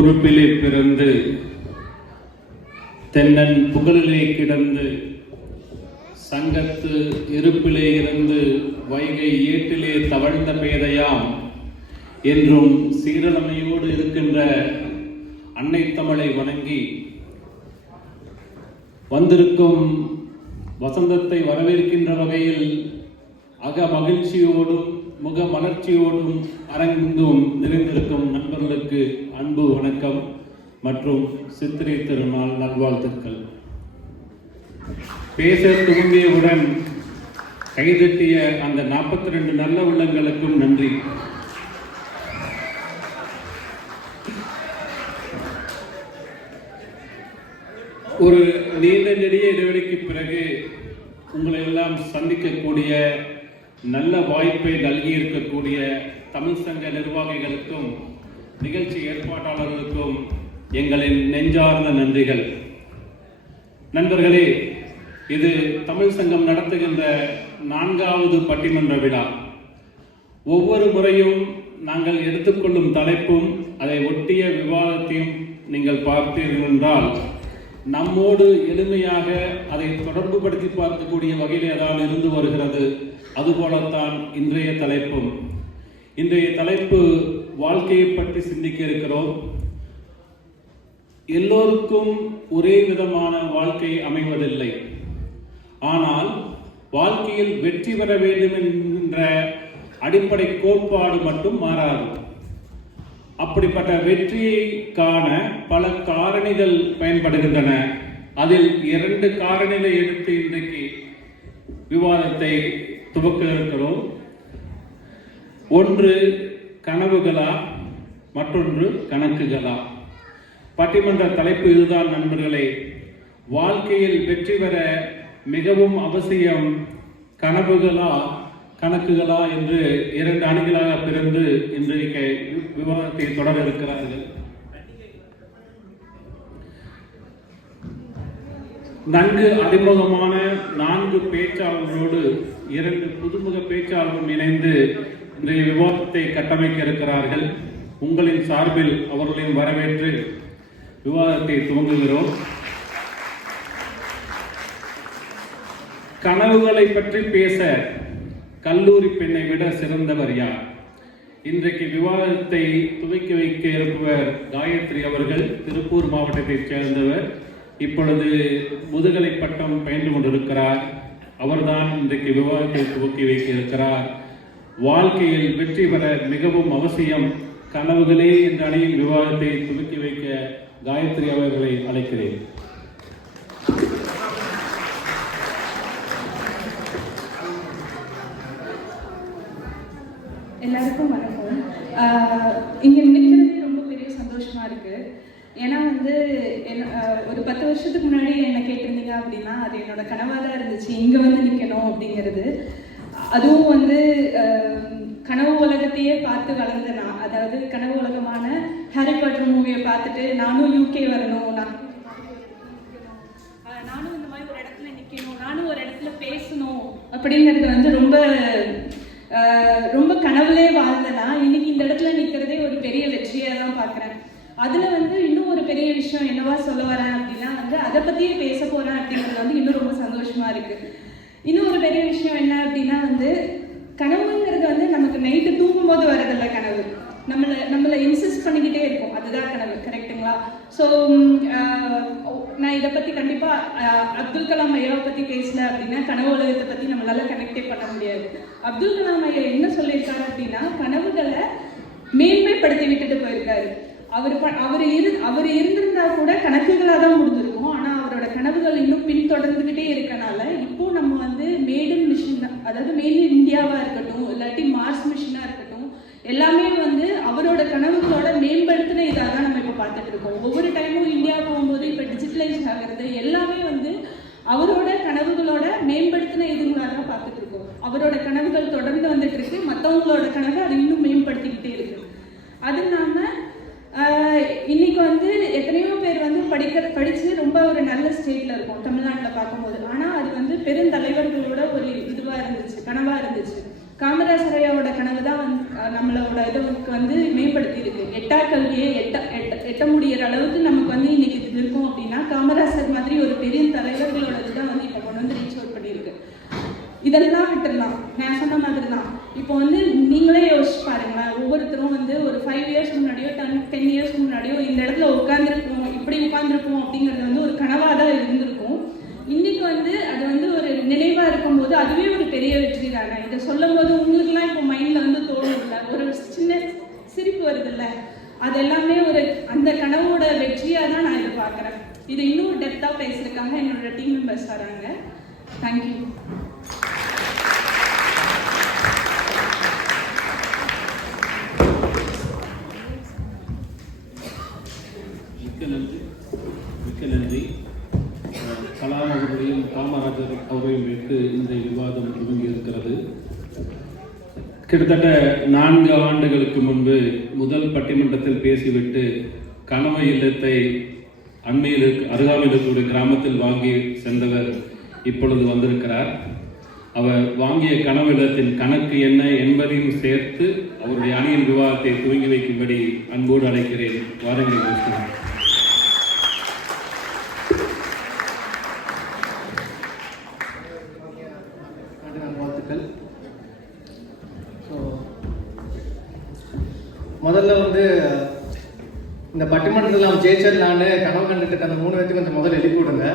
பொறுப்பிலே பிறந்து தென்னன் புகழிலே கிடந்து சங்கத்து இருப்பிலே இருந்து வைகை ஏட்டிலே தவழ்ந்த பேதையாம் என்றும் சீரழமையோடு இருக்கின்ற அன்னை தமிழை வணங்கி வந்திருக்கும் வசந்தத்தை வரவேற்கின்ற வகையில் அக மகிழ்ச்சியோடும் முக மலர்ச்சியோடும் அரங்கும் நிறைந்திருக்கும் நண்பர்களுக்கு அன்பு வணக்கம் மற்றும் சித்திரை திருநாள் நல்வாழ்த்துக்கள். பேச துவங்கியவுடன் கைதட்டிய அந்த நாற்பத்தி ரெண்டு நல்ல உள்ளங்களுக்கும் நன்றி. ஒரு நீண்ட நெடிய இடைவெளிக்கு பிறகு உங்களை எல்லாம் சந்திக்கக்கூடிய நல்ல வாய்ப்பை நல்கி இருக்கக்கூடிய தமிழ் சங்க நிர்வாகிகளுக்கும் நிகழ்ச்சி ஏற்பாட்டாளர்களுக்கும் எங்களின் நெஞ்சார்ந்த நன்றிகள். நண்பர்களே இது தமிழ் சங்கம் நடத்துகின்ற நான்காவது பட்டிமன்ற விழா. ஒவ்வொரு முறையும் நாங்கள் எடுத்துக்கொள்ளும் தலைப்பும் அதை ஒட்டிய விவாதத்தையும் நீங்கள் பார்த்தீர்கள் என்றால் நம்மோடு எளிமையாக அதை தொடர்புபடுத்தி பார்க்கக்கூடிய வகையில் ஏதாவது இருந்து வருகிறது அதுபோலத்தான் இன்றைய தலைப்பும். இன்றைய தலைப்பு வாழ்க்கையை பற்றி சிந்திக்க இருக்கிறோம். எல்லோருக்கும் ஒரே விதமான வாழ்க்கை அமைவதில்லை. ஆனால் வாழ்க்கையில் வெற்றி பெற வேண்டும் என்ற அடிப்படை கோட்பாடு மட்டும் மாறாது. அப்படிப்பட்ட வெற்றியை காண பல காரணிகள் பயன்படுகின்றன. அதில் இரண்டு காரணிகளை எடுத்து இன்றைக்கு விவாதத்தை துவக்க இருக்கிறோம் ஒன்று கனவுகளா மற்றொன்று கணக்குகளா? பட்டிமன்ற தலைப்பு இதுதான் நண்பர்களே. வாழ்க்கையில் வெற்றி பெற மிகவும் அவசியம் கனவுகளா கணக்குகளா என்று இரண்டு அணிகளாக பிறந்து இன்றைக்கு விவாதத்தை தொடர இருக்கிறார்கள். நன்கு அறிமுகமான நான்கு பேச்சாளர்களோடு இரண்டு புதுமுக பேச்சாளர்களும் இணைந்து இன்றைய விவாதத்தை கட்டமைக்க இருக்கிறார்கள் உங்களின் சார்பில் அவர்களையும் வரவேற்று விவாதத்தை துவங்குகிறோம். கனவுகளை பற்றி பேச கல்லூரி பெண்ணை விட சிறந்தவர் யார்? இன்றைக்கு விவாதத்தை துவக்கி வைக்க இருப்பவர் காயத்ரி அவர்கள் திருப்பூர் மாவட்டத்தைச் சேர்ந்தவர் இப்பொழுது முதுகலை பட்டம் பயின்று கொண்டிருக்கிறார். அவர்தான் இன்றைக்கு விவாதத்தை துவக்கி வைக்க இருக்கிறார் வாழ்க்கையில் வெற்றி பெற மிகவும் அவசியம். கனவுகளே என்ற அணியின் விவாதத்தை துவக்கி வைக்க காயத்ரி அவர்களை அழைக்கிறேன். எல்லாருக்கும் வணக்கம். இங்கே நிற்கிறதே ரொம்ப பெரிய சந்தோஷமா இருக்கு ஏன்னா வந்து என்ன- ஒரு பத்து வருஷத்துக்கு முன்னாடி என்ன கேட்டிருந்தீங்க அப்படின்னா அது என்னோட கனவாக தான் இருந்துச்சு. இங்கே வந்து நிற்கணும் அப்படிங்கிறது. அதுவும் வந்து கனவு உலகத்தையே பார்த்து வளர்ந்த நான். அதாவது கனவு உலகமான ஹாரி பாட்டர் மூவியை பார்த்துட்டு நானும் யூகே வரணும். நான் நானும் இந்த மாதிரி ஒரு இடத்துல நிற்கணும் நானும் ஒரு இடத்துல பேசணும் அப்படிங்கிறது வந்து ரொம்ப ஆஹ் ரொம்ப கனவுலே வாழ்ந்தனா இன்னைக்கு இந்த இடத்துல நிற்கிறதே ஒரு பெரிய வெற்றியாக தான் பார்க்குறேன். அதில் வந்து இன்னும் பெரிய விஷயம் என்னவா சொல்ல வரேன் அப்படின்னா வந்து அதை பற்றியே பேச போகிறேன் அப்படிங்கிறது வந்து இன்னும் ரொம்ப சந்தோஷமாக இருக்குது இன்னும் ஒரு பெரிய விஷயம் என்ன அப்படின்னா வந்து கனவுங்கிறது வந்து நமக்கு நைட்டு தூங்கும்போது வரதில்ல கனவு. நம்மளை நம்மளை இன்சிஸ்ட் பண்ணிக்கிட்டே இருக்கும் அதுதான் கனவு கரெக்ட்டுங்களா ஸோ நான் இதை பற்றி கண்டிப்பாக அப்துல் கலாம் ஐயாவை பற்றி பேசல அப்படின்னா கனவு உலகத்தை பற்றி நம்மளால கனெக்டே பண்ண முடியாது. அப்துல் கலாம் ஐயா என்ன சொல்லியிருக்காரு அப்படின்னா கனவுகளை மேன்மைப்படுத்தி விட்டுட்டு போயிருக்காரு. அவர் ப- அவர் இரு அவர் இருந்திருந்தா கூட கணக்குகளாக தான் முடிஞ்சிருக்கும். ஆனால் அவரோட கனவுகள் இன்னும் பின்தொடர்ந்துக்கிட்டே இருக்கனால இப்போ நம்ம வந்து மேடன் மிஷின் அதாவது மேட் இன் இந்தியாவாக இருக்கட்டும் இல்லாட்டி மார்ஸ் மிஷினாக இருக்கட்டும் எல்லாமே வந்து அவரோட கனவுகளோட மேம்படுத்தின இதாக தான் நம்ம இப்போ பார்த்துட்டு இருக்கோம். ஒவ்வொரு டைமும் இந்தியா போகும்போது இப்போ டிஜிட்டலைஸ் ஆகிறது எல்லாமே வந்து அவரோட கனவுகளோட மேம்படுத்தின இதுங்களாக தான் பார்த்துட்டு இருக்கோம். அவரோட கனவுகள் தொடர்ந்து வந்துட்டு இருக்கு. மற்றவங்களோட கனவை அது இன்னும் மேம்படுத்திக்கிட்டே இருக்கு. அது இல்லாமல் இன்னைக்கு வந்து எத்தனையோ பேர் வந்து படிக்கிற படித்து ரொம்ப ஒரு நல்ல ஸ்டேட்டில் இருக்கும் தமிழ்நாட்டில் பார்க்கும்போது. ஆனால் அது வந்து பெருந்தலைவர்களோட ஒரு இதுவாக இருந்துச்சு கனவாக இருந்துச்சு. காமராசர் ஐயாவோட கனவு தான் வந்து நம்மளோட இதுக்கு வந்து மேம்படுத்தி இருக்கு எட்டா கல்வியை எட்ட எட்ட எட்ட முடியிற அளவுக்கு நமக்கு வந்து இன்னைக்கு இது இருக்கும் அப்படின்னா காமராசர் மாதிரி ஒரு பெரிய தலைவர்களோட இதுதான் வந்து இப்போ கொண்டு வந்து இதெல்லாம் விட்டுடலாம் நான் சொன்ன மாதிரி தான் இப்போ வந்து நீங்களே யோசிச்சு பாருங்களேன். ஒவ்வொருத்தரும் வந்து ஒரு ஃபைவ் இயர்ஸ் முன்னாடியோ டென் டென் இயர்ஸ் முன்னாடியோ இந்த இடத்துல உட்காந்துருக்கோம் இப்படி உட்காந்துருக்கோம் அப்படிங்கிறது வந்து ஒரு கனவாக தான் இருந்திருக்கும். இன்னைக்கு வந்து அது வந்து ஒரு நினைவாக இருக்கும்போது அதுவே ஒரு பெரிய வெற்றி தானே. இதை சொல்லும் போது உங்களுக்குலாம் இப்போ மைண்டில் வந்து தோணும்ல. ஒரு சின்ன சிரிப்பு வருதுல்ல. அது எல்லாமே ஒரு அந்த கனவோட வெற்றியாக தான் நான் இதை பார்க்குறேன் இது இன்னும் டெப்த்தாக பேசுறதுக்காக என்னோட டீம் மெம்பர்ஸ் வராங்க. தேங்க்யூ மிக்க நன்றி மிக்க நன்றி அஹ், கலாம் அவர்களையும் காமராஜர் அவரையும் வைத்து இந்த விவாதம் துவங்கி இருக்கிறது கிட்டத்தட்ட நான்கு ஆண்டுகளுக்கு முன்பு முதல் பட்டிமன்றத்தில் பேசிவிட்டு கனவு இல்லத்தை அண்மையில் அருகாமையில் இருக்கக்கூடிய கிராமத்தில் வாங்கி சென்றவர் இப்பொழுது வந்திருக்கிறார். அவர் வாங்கிய கனவு இல்லத்தின் கணக்கு என்ன என்பதையும் சேர்த்து அவருடைய அணியின் விவாதத்தை துவங்கி வைக்கும்படி அன்போடு அழைக்கிறேன். வாருங்கள் கிருஷ்ணன் நன்றி நன்றி வாழ்த்துக்கள் ஸோ முதல்ல வந்து இந்த பட்டிமன்றத்தில் நான் ஜெயிச்சது நான். கனவு கண்டுட்டு அந்த மூணு பேர்த்துக்கு கொஞ்சம் முதல்ல எழுப்பி விடுங்க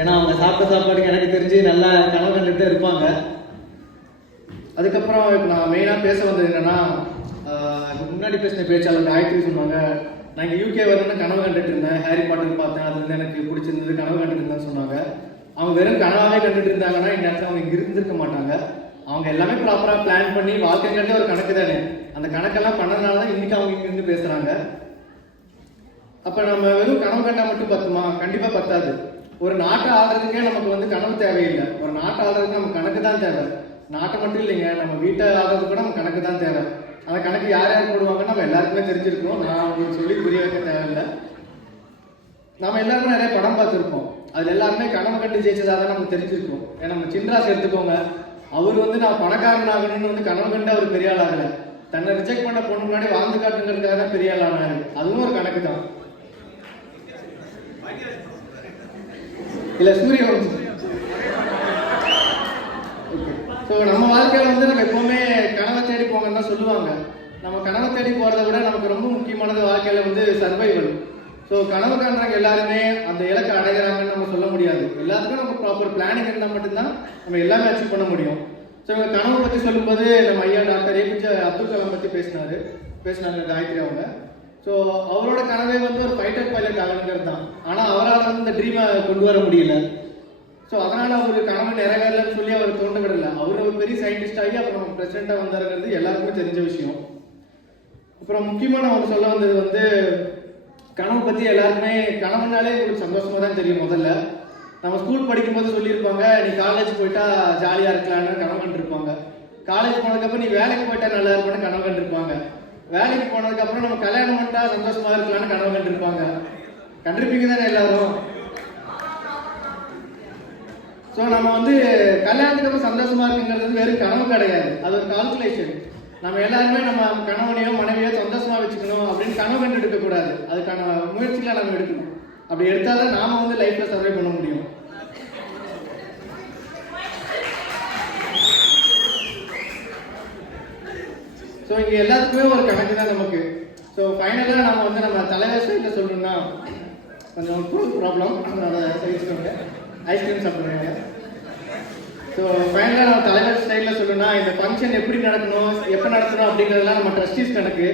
ஏன்னா அவங்க சாப்பிட்ட சாப்பாடுக்கு எனக்கு தெரிஞ்சு நல்லா கனவு கண்டுட்டு இருப்பாங்க. அதுக்கப்புறம் இப்போ நான் மெயினாக பேச வந்தது என்னன்னா முன்னாடி பேசின பேச்சாளர் காயத்ரி சொன்னாங்க நாங்கள் யூகே வரணும்னு கனவு கண்டுட்டு இருந்தேன். ஹாரி பாட்டர் பார்த்தேன். அது வந்து எனக்கு பிடிச்சிருந்தது கனவு கண்டுட்டு இருந்தேன்னு சொன்னாங்க. அவங்க வெறும் கனவாகவே கண்டுட்டு இருந்தாங்கன்னா இந்த இடத்துல அவங்க இங்கே இருந்திருக்க மாட்டாங்க. அவங்க எல்லாமே ப்ராப்பராக பிளான் பண்ணி வாழ்க்கைங்கிறது ஒரு கணக்கு தானே. அந்த கணக்கெல்லாம் பண்ணதுனால தான் இன்னைக்கு அவங்க இங்கிருந்து பேசுகிறாங்க அப்போ நம்ம வெறும் கனவு கண்டா மட்டும் பத்துமா? கண்டிப்பாக பத்தாது. ஒரு நாட்டை ஆடுறதுக்கே நமக்கு வந்து கனவு தேவையில்லை. ஒரு நாட்டை ஆடுறதுக்கு நமக்கு கணக்கு தான் தேவை. நாட்டை மட்டும் இல்லைங்க நம்ம வீட்டை ஆடுறது கூட நமக்கு கணக்கு தான் தேவை. அந்த கணக்கு யார் யார் போடுவாங்கன்னு நம்ம எல்லாருக்குமே தெரிஞ்சிருக்கோம். நான் உங்களுக்கு சொல்லி புரிய வைக்க தேவையில்லை. நம்ம எல்லாருமே நிறைய படம் பார்த்துருப்போம். அது எல்லாருமே கனவு கண்டு ஜெயிச்சதாக தான் நமக்கு தெரிஞ்சிருக்கும். ஏன்னா நம்ம சின்ராஸ் எடுத்துக்கோங்க. அவர் வந்து நான் பணக்காரன் ஆகணும்னு வந்து கனவு கண்டு அவர் பெரிய ஆள் ஆகல. தன்னை ரிஜெக்ட் பண்ண பொண்ணு முன்னாடி வாழ்ந்து காட்டுங்கிறதுக்காக தான் பெரிய ஆள் ஆனாரு. அதுவும் ஒரு கணக்கு தான். இல்ல சூரிய வம்சம். ஸோ நம்ம வாழ்க்கையில வந்து நம்ம எப்பவுமே கனவை தேடி போங்கன்னு தான் சொல்லுவாங்க. நம்ம கனவை தேடி போறதை விட நமக்கு ரொம்ப முக்கியமானது வாழ்க்கையில வந்து சர்வைவல் ஸோ கனவு காண்றவங்க எல்லாருமே அந்த இலக்கை அடைகிறாங்கன்னு நம்ம சொல்ல முடியாது. எல்லாத்துக்கும் நம்ம ப்ராப்பர் பிளானிங் இருந்தால் மட்டும்தான் நம்ம எல்லாமே அச்சீவ் பண்ண முடியும். ஸோ இவங்க கனவு பற்றி சொல்லும்போது நம்ம ஐயா டாக்டர் ஏபிஜே அப்துல் கலாம் பற்றி பேசினாரு. பேசினாங்க காயத்ரி அவங்க ஸோ அவரோட கனவே வந்து ஒரு ஃபைட்டர் பைலட் ஆகணுங்கிறது தான். ஆனால் அவரால் வந்து இந்த ட்ரீமை கொண்டு வர முடியல. ஸோ அதனால் அவருக்கு கனவு நிறைவேறலன்னு சொல்லி அவர் தோண்ட விடல அவர் ஒரு பெரிய சயின்டிஸ்ட் ஆகி அப்புறம் நம்ம வந்தாருங்கிறது எல்லாருக்குமே தெரிஞ்ச விஷயம். அப்புறம் முக்கியமாக நான் சொல்ல வந்தது வந்து கனவு பற்றி எல்லாருக்குமே கனவுனாலே உங்களுக்கு சந்தோஷமாக தான் தெரியும் முதல்ல. நம்ம ஸ்கூல் படிக்கும்போது சொல்லியிருப்பாங்க நீ காலேஜ் போயிட்டா ஜாலியாக இருக்கலான்னு கனவு கண்டிருப்பாங்க. காலேஜ் போனதுக்கப்புறம் நீ வேலைக்கு போயிட்டா நல்லா இருக்கும்னு கனவு கண்டிருப்பாங்க. வேலைக்கு போனதுக்கப்புறம் நம்ம கல்யாணம் பண்ணிட்டா சந்தோஷமாக இருக்கலாம்னு கனவு கண்டிருப்பாங்க. கண்டிருப்பீங்க தானே எல்லாரும்? ஸோ நம்ம வந்து கல்யாணத்துக்கு அப்புறம் சந்தோஷமா இருக்குங்கிறது வெறும் கனவு கிடையாது. அது ஒரு கால்குலேஷன் நம்ம எல்லாருமே நம்ம கணவனையோ மனைவியோ சந்தோஷமா வச்சுக்கணும் அப்படின்னு கனவு கண்டு கூடாது அதுக்கான முயற்சிகளை நம்ம எடுக்கணும். அப்படி எடுத்தாதான் நாம வந்து லைஃப்ல சர்வை பண்ண முடியும். ஸோ இங்க எல்லாத்துக்குமே ஒரு கணக்கு தான் நமக்கு. ஸோ ஃபைனலாக நம்ம வந்து நம்ம தலைவர் சைடில் சொல்லணும்னா கொஞ்சம் ப்ராப்ளம் அதனால சரி ஐஸ்கிரீம் சாப்பிடுறாங்க ஸோ ஃபைனலாக நான் தலைவர் ஸ்டைலில் சொல்லணும்னா இந்த ஃபங்க்ஷன் எப்படி நடக்கணும் எப்போ நடத்தணும் அப்படிங்கிறதெல்லாம் நம்ம ட்ரஸ்டீஸ் கணக்கு.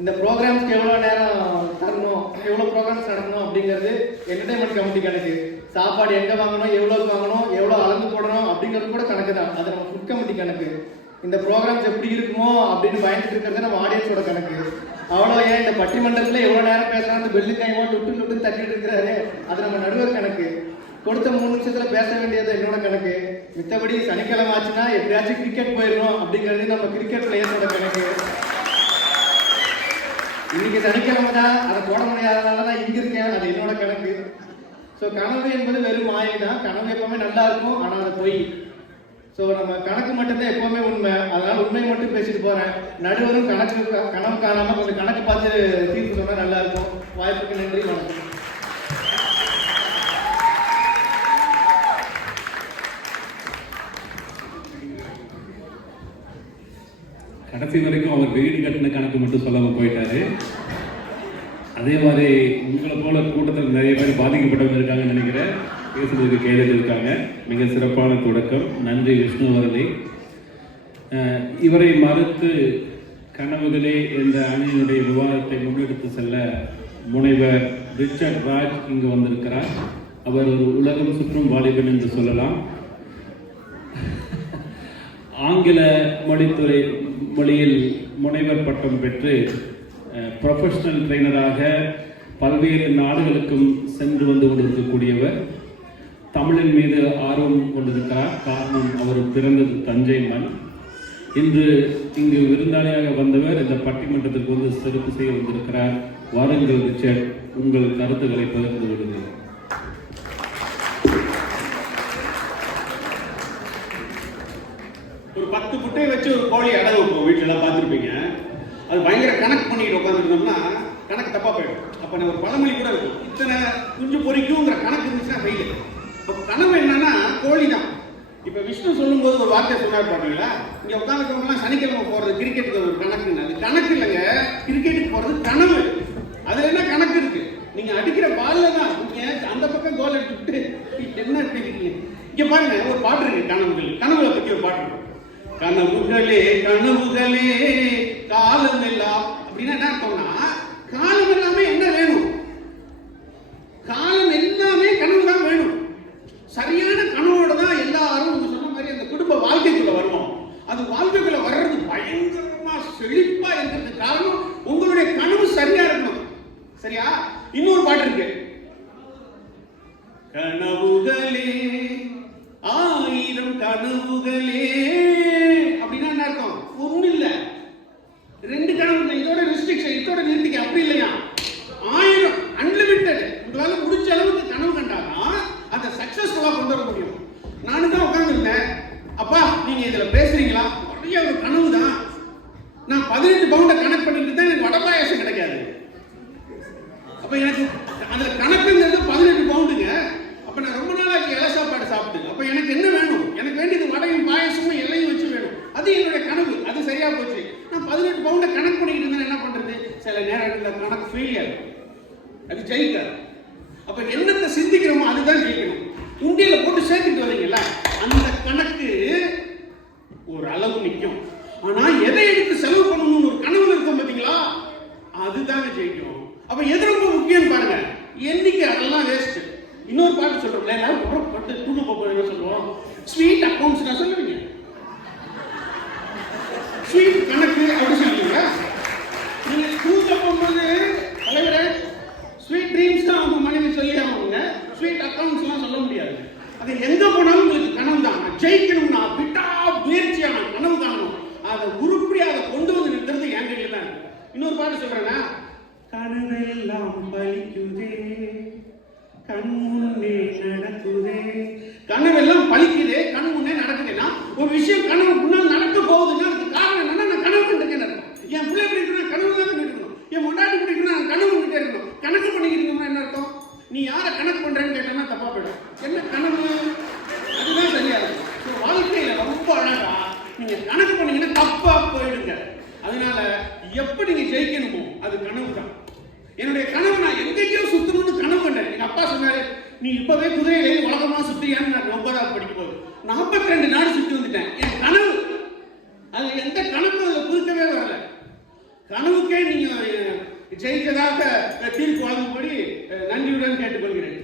இந்த ப்ரோக்ராம்ஸ்க்கு எவ்வளோ நேரம் தரணும் எவ்வளோ ப்ரோக்ராம்ஸ் நடக்கணும் அப்படிங்கிறது என்டர்டைன்மெண்ட் கமிட்டி கணக்கு. சாப்பாடு எங்கே வாங்கணும் எவ்வளோக்கு வாங்கணும் எவ்வளோ அளந்து போடணும் அப்படிங்கிறது கூட கணக்கு தான். அது நம்ம ஃபுட் கமிட்டி கணக்கு. இந்த ப்ரோக்ராம்ஸ் எப்படி இருக்குமோ அப்படின்னு பயந்துட்டு இருக்கிறது நம்ம ஆடியன்ஸோட கணக்கு. அவ்வளோ ஏன் இந்த பட்டிமன்றத்தில் எவ்வளோ நேரம் பேசலாம் பெல்லு கைமா டுட்டு டுட்டு தட்டிட்டு இருக்கிறாரு அது நம்ம நடுவர் கணக்கு. கொடுத்த மூணு நிமிஷத்தில் பேச வேண்டியது என்னோட கணக்கு. மித்தபடி சனிக்கிழமை ஆச்சுன்னா எப்படியாச்சும் கிரிக்கெட் போயிடணும் அப்படிங்கிறது நம்ம கிரிக்கெட் பிளேயர்ஸோட கணக்கு. இன்னைக்கு சனிக்கிழமை தான். அதை போட முடியாதனால தான் இங்க இருக்கேன். அது என்னோட கணக்கு. ஸோ கனவு என்பது வெறும் மாயை தான். கனவு எப்பவுமே நல்லா இருக்கும் ஆனால் அது பொய். ஸோ நம்ம கணக்கு மட்டும்தான் எப்பவுமே உண்மை. அதனால உண்மை மட்டும் பேசிட்டு போறேன். நடுவரும் கணக்கு கனவு காணாம கொஞ்சம் கணக்கு பார்த்து தீர்ப்பு சொன்னா நல்லா இருக்கும். வாய்ப்புக்கு நன்றி வணக்கம். கடைசி வரைக்கும் அவர் வீடு கட்டின கணக்கு மட்டும் சொல்லாமல் போயிட்டாரு. அதே மாதிரி உங்களை போல கூட்டத்தில் நிறைய பேர் பாதிக்கப்பட்டவங்க இருக்காங்கன்னு நினைக்கிறேன். பேசுறதுக்கு கேள்வி இருக்காங்க. மிக சிறப்பான தொடக்கம். நன்றி விஷ்ணு இவரை மறுத்து கனவுகளே என்ற அணியினுடைய விவாதத்தை முன்னெடுத்து செல்ல முனைவர் ரிச்சர்ட் ராஜ் இங்கு வந்திருக்கிறார். அவர் ஒரு உலகம் சுற்றும் வாலிபன் என்று சொல்லலாம். ஆங்கில மொழித்துறை மொழியில் முனைவர் பட்டம் பெற்று ப்ரொஃபஷனல் ட்ரெயினராக பல்வேறு நாடுகளுக்கும் சென்று வந்து கொண்டிருக்கக்கூடியவர். தமிழின் மீது ஆர்வம் கொண்டிருக்கிறார் காரணம் அவர் பிறந்தது தஞ்சை மண். இன்று இங்கு விருந்தாளியாக வந்தவர் இந்த பட்டிமன்றத்திற்கு வந்து சிறப்பு செய்ய வந்திருக்கிறார். வாருங்கள் ரிச்சர்ட் உங்கள் கருத்துக்களை பகிர்ந்து கொள்ளுங்கள். ஒரு பத்து முட்டையை வச்சு ஒரு கோழி அடகு வைப்போம். வீட்டிலலாம் பார்த்துருப்பீங்க. அது பயங்கர கணக்கு பண்ணிட்டு உட்காந்துருந்தோம்னா கணக்கு தப்பாக போயிடும். அப்போ நான் ஒரு பழமொழி கூட இருக்கும். இத்தனை குஞ்சு பொறிக்குங்கிற கணக்கு இருந்துச்சுன்னா ஃபெயில் இப்போ கனவு என்னன்னா கோழி தான். இப்போ விஷ்ணு சொல்லும்போது ஒரு வார்த்தை சொன்னார் பார்த்தீங்களா இங்கே உட்காந்துக்கிறவங்களாம் சனிக்கிழமை போகிறது கிரிக்கெட்டுக்கு ஒரு கணக்குன்னு. அது கணக்கு இல்லைங்க. கிரிக்கெட்டுக்கு போகிறது கனவு. அதில் என்ன கணக்கு இருக்குது நீங்கள் அடிக்கிற பாலில் தான் நீங்கள் அந்த பக்கம் கோல் அடிச்சுட்டு என்ன இப்படி இருக்கீங்க பாருங்க ஒரு பாட்டு இருக்கு கனவுகள். கனவுகளை பற்றி ஒரு பாட்டு இருக்கு. கனவுகளே கனவுகளே காலம் எல்லாம் அப்படின்னா என்ன அர்த்தம்னா காலம் எல்லாமே என்ன வேணும்? காலம் எல்லாமே கனவு தான் வேணும். சரியான கனவோட தான் எல்லாரும் நீங்க சொன்ன மாதிரி அந்த குடும்ப வாழ்க்கைக்குள்ள வருவோம். அது வாழ்க்கைக்குள்ள வர்றது பயங்கரமா செழிப்பா இருக்கிறது காரணம் உங்களுடைய கனவு சரியா இருக்கணும். சரியா? இன்னொரு பாட்டு இருக்கு. கனவு ஆயிரம் கனவுகளே அப்படின்னா என்ன அர்த்தம் ஒண்ணு இல்ல ரெண்டு கனவு இதோட ரெஸ்ட்ரிக்ஷன் இதோட நிறுத்திக்க அப்படி இல்லையா ஆயிரம் அன்லிமிட்டெட் உங்களால முடிஞ்ச அளவுக்கு கனவு கண்டாதான் அதை சக்சஸ்ஃபுல்லா கொண்டு வர முடியும் நானும் தான் உட்கார்ந்துருந்தேன் அப்பா நீங்க இதுல பேசுறீங்களா நிறைய ஒரு கனவு தான் நான் பதினெட்டு பவுண்டை கணக்கு பண்ணிட்டு தான் எனக்கு வடை பாயாசம் கிடைக்காது அப்ப எனக்கு அதுல கணக்குங்கிறது பதினெட்டு பவுண்டுங்க அப்ப நான் ரொம்ப நாளாச்சு இலை சாப்பாடு சாப்பிட்டு அப்ப எனக்கு என்ன வேணும் எனக்கு வேண்டியது வடையும் பாயசமும் எல்லையும் வச்சு வேணும் அது என்னுடைய கனவு அது சரியா போச்சு நான் பதினெட்டு பவுண்டை கணக்கு பண்ணிக்கிட்டு இருந்தேன் என்ன பண்றது சில நேரங்களில் கணக்கு ஃபெயிலியர் அது ஜெயிக்காது அப்ப என்னத்தை சிந்திக்கிறோமோ அதுதான் ஜெயிக்கணும் உண்டியல போட்டு சேர்த்துட்டு வரீங்கல்ல அந்த கணக்கு ஒரு அளவு நிற்கும் ஆனா எதை எடுத்து செலவு பண்ணணும்னு ஒரு கனவுல இருக்கும் பாத்தீங்களா அதுதாங்க ஜெயிக்கும் அப்ப எது ரொம்ப முக்கியம் பாருங்க எண்ணிக்கை அதெல்லாம் வேஸ்ட் இன்னொரு பாட்டு சொல்றோம்ல எல்லாரும் ஒரு பட்டு தூங்க போக என்ன சொல்லுவோம் ஸ்வீட் அக்கௌண்ட்ஸ் நான் சொல்லுவீங்க ஸ்வீட் கணக்கு அப்படி சொல்லுவீங்க நீங்க தூங்க போகும்போது தலைவரே ஸ்வீட் ட்ரீம்ஸ் தான் அவங்க மனைவி சொல்லி அவங்க ஸ்வீட் அக்கௌண்ட்ஸ்லாம் சொல்ல முடியாது அது எங்க போனாலும் உங்களுக்கு கனவு தான் நான் ஜெயிக்கணும்னா விட்டா முயற்சியா நான் கனவு காணணும் அதை உருப்படியா அதை கொண்டு வந்து நிறுத்துறது என் கையில தான் பாட்டு சொல்றேன்னா கனவெல்லாம் பலிக்குதே கண் முன்னே நடக்குதே. கனவெல்லாம் பலிக்குதே கண் முன்னே நடக்குதுன்னா ஒரு விஷயம் கனவு முன்னால் நடக்க போகுதுன்னா அதுக்கு காரணம் என்னன்னா நான் கனவு கண்டிருக்கேன் அர்த்தம். என் பிள்ளை எப்படி இருக்குன்னா கனவு தான் கண்டிட்டு இருக்கணும் என் முன்னாடி எப்படி இருக்குன்னா நான் கனவு கண்டிட்டே இருக்கணும் கணக்கு பண்ணிக்கிட்டு இருந்தோம்னா என்ன அர்த்தம் நீ யாரை கணக்கு பண்றேன்னு கேட்டேன்னா தப்பா போயிடும் என்ன கனவு அதுதான் சரியா இருக்கும் So, வாழ்க்கையில ரொம்ப அழகா நீங்க கணக்கு பண்ணீங்கன்னா தப்பா போயிடுங்க அதனால எப்ப நீங்க ஜெயிக்கணுமோ அது கனவு தான் என்னுடைய கனவு நான் எங்கேயோ சுத்தணும்னு கனவு கண்டேன் எங்க அப்பா சொன்னாரு நீ இப்பவே குதிரையில ஏறி உலகமா சுத்தியான்னு நான் ஒன்பதாவது படிக்கும் போது நாற்பத்தி ரெண்டு நாடு சுத்தி வந்துட்டேன். என் கனவு. அது எந்த கணக்கும் அதை குறுக்கவே வரல. கனவுக்கே நீங்க அஹ், ஜெயித்ததாக தீர்ப்பு வழங்கும்படி நன்றியுடன் கேட்டுக்கொள்கிறேன்.